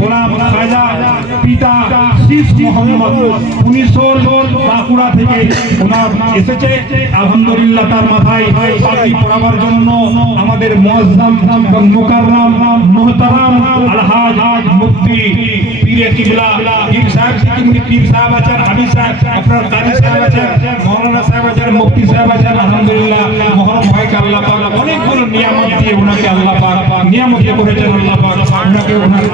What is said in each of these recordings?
গোলাম খাজা পিতা শীষ মোহাম্মদ 1900 বাঁকুড়া থেকে ওনার এসেছে। আলহামদুলিল্লাহ তার মাথায় পাগড়ি পরাবার জন্য আমাদের মুআজ্জাম এবং মুকাররম মুহতারাম আলহাজ মুফতি পীরে কিবলা পীর সাহেব সিকিমি পীর সাহেব আছেন, হাবিব সাহেব আপনার কারি সাহেব আছেন, মাওলানা সাহেব আছেন, মুফতি সাহেব আছেন। আলহামদুলিল্লাহ মহরম ভাইকে আল্লাহ পাক অনেকগুলো নিয়ামত দিয়ে ওনাকে আল্লাহ পাক নিয়ামত করেছেন। আল্লাহ পাক ওনাকে ওনার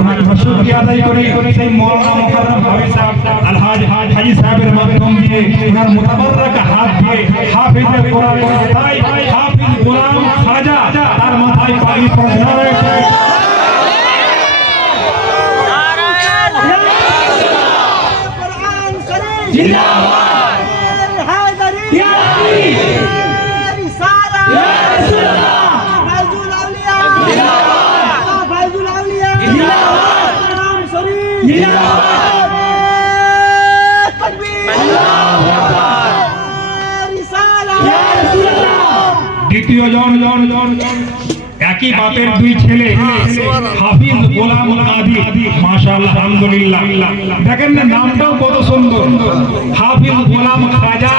শুকরিয়া আদায় করে সেই মাওলানা মুকাররম হাবিব সাহেব আলহাজ হাজি সাহেবের মাধ্যম দিয়ে ওনার মুতাবাররক হাত দিয়ে হাফিজে কোরআন তাই হাফিজ গোলাম খাজা তার মাথায় পাগড়ি পরানো হয়েছে। जिंदाबाद हैदरी या रिसाला या रसूलल्लाह फैजुल औलिया जिंदाबाद फैजुल औलिया जिंदाबाद नाम शरीफ जिंदाबाद तकबीर अल्लाहू আকবার रिसाला या रसूलल्लाह। দ্বিতীয় জন একই বাপের দুই ছেলে হাফিজ গোলাম কাদির মাশাআল্লাহ আলহামদুলিল্লাহ। দেখেন না নামটাও কত সুন্দর, হাফিজ গোলাম খাজা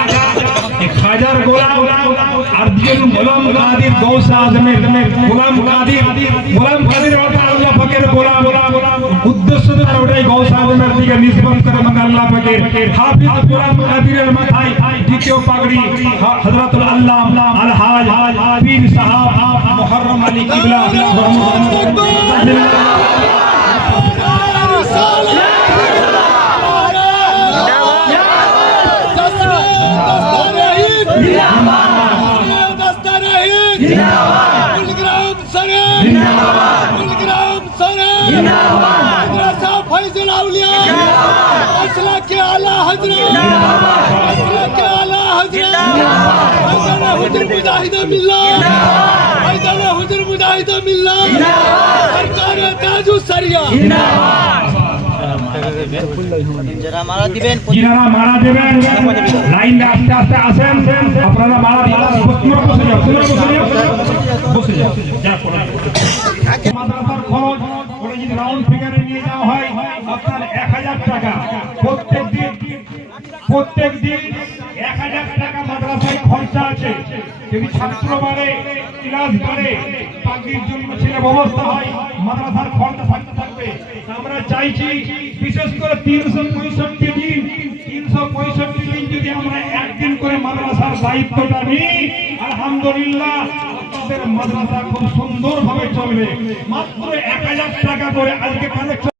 খাজার গোলাম আর দুজন গোলাম কাদির গৌসে আজমের গোলাম কাদির আল্লাহ পাকের গোলাম উদ্দেশ্য তার ওটাই গৌসে আজমের দিকে নিসবত করে মানে আল্লাহ পাকের হাফিজ গোলাম কাদিরের মাথায় দ্বিতীয় পাগড়ি হযরতুল আল্লামা আলহাজ পীর সাহেব মুহররম আলী কিবলা फैजुल औलिया असला के आला हजरत असला के आला हजरत फैजुल हुजूर मुजाहिद मिल्लत फैजुल हुजूर मुजाहिद मिल्लत सरकार ताजु सरिया যারা মারা দিবেন লাইন আস্তে আস্তে আসেন, আপনারা মারা বসে যাও যা করার মাদ্রাসার খরচ ওটা যদি রাউন্ড ফিগারে নিয়ে যাওয়া হয় আপনার 1000 টাকা প্রত্যেক দিন 1000 টাকা মাদ্রাসায় খরচা আছে। যদি ছাত্র বাড়ে ক্লাস বাড়ে পাগড়ির জন্য ছেলে ব্যবস্থা হয় মাদ্রাসার খরচা থাকতে থাকবে। আমরা চাইছি বিশেষ করে 365 দিন যদি আমরা একদিন করে মাদ্রাসার দায়িত্বটা নিই আলহামদুলিল্লাহ আমাদের মাদ্রাসা খুব সুন্দরভাবে চলবে। মাত্র 1000 টাকা করে আজকে কালেকশন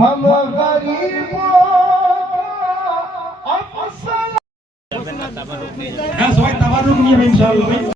हम गरीबों का अफसल সবাই তাবারুক নিয়ে ইনশাআল্লাহ।